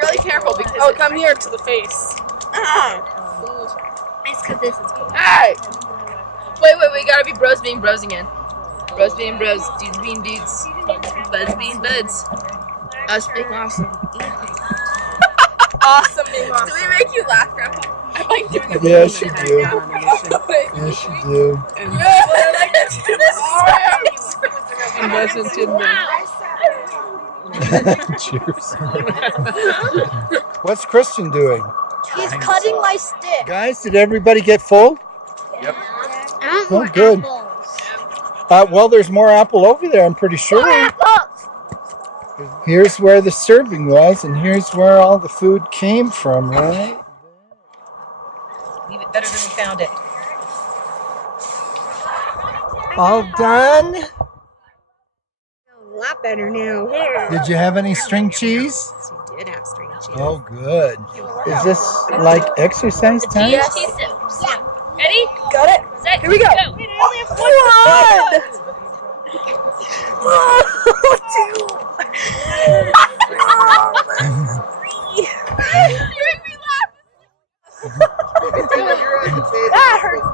Really careful because come here to the face. It's because this is cool. Hey! Wait, we gotta be bros being bros again. Bros being bros, dudes being dudes, buds being buds. Us being awesome. Awesome being awesome. Do we make you laugh, Grandpa? I like doing it. Yes, you do. Yes, you do. It wasn't in Cheers. What's Christian doing? He's cutting my stick. Guys, did everybody get full? Yep. Oh, good. Well, there's more apple over there, I'm pretty sure. More apples! Here's where the serving was, and here's where all the food came from, right? Leave it better than we found it. All done? A lot better now. Here. Did you have any string cheese? She did have string cheese. Oh, good. Is this like exercise time? Yes. Yeah. Ready? Got it? Set. Here we go. Wait, I only have one. You make me laugh. That hurts.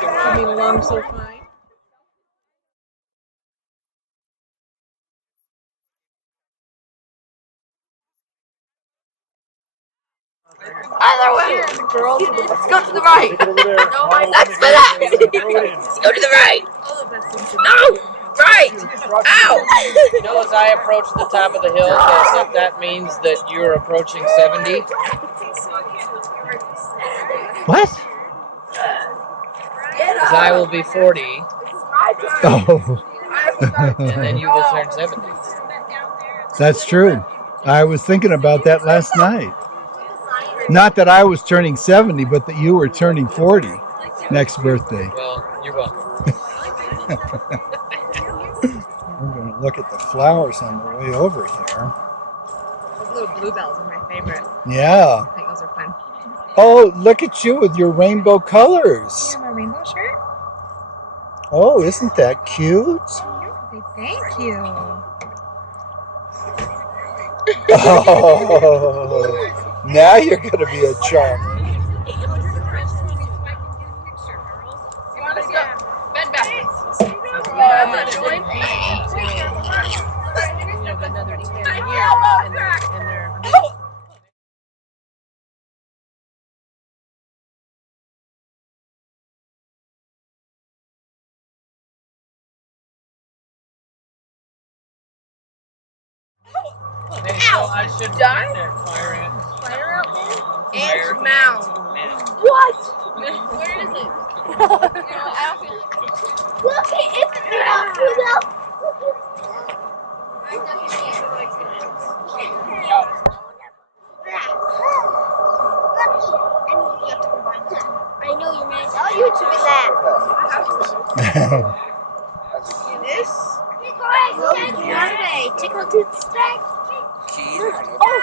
Coming along so fine. Either way. Let's go to the right. No, that's for that. Let's go to the right. No, right. Ow. You know, as I approach the top of the hill, that means that you're approaching 70. What? As I will be 40, Oh, and then you will turn 70. that's true. I was thinking about that last night. Not that I was turning 70, but that you were turning 40 next birthday. Well, you're welcome. We're going to look at the flowers on the way over here. Those little bluebells are my favorite. Yeah. I think those are fun. Oh, look at you with your rainbow colors. You have my rainbow shirt? Oh, isn't that cute? Thank you. Oh, now you're going to be a charmer. Bend backwards. Join. Another 10 years, and they're Hey, so I should Die? there. Fire ant. Fire out man? Ant mound. What? Where is it? I don't feel it. Look, it's a I know you're nice. I'll YouTube that. This? Tickle tooth snack. Key. Oh,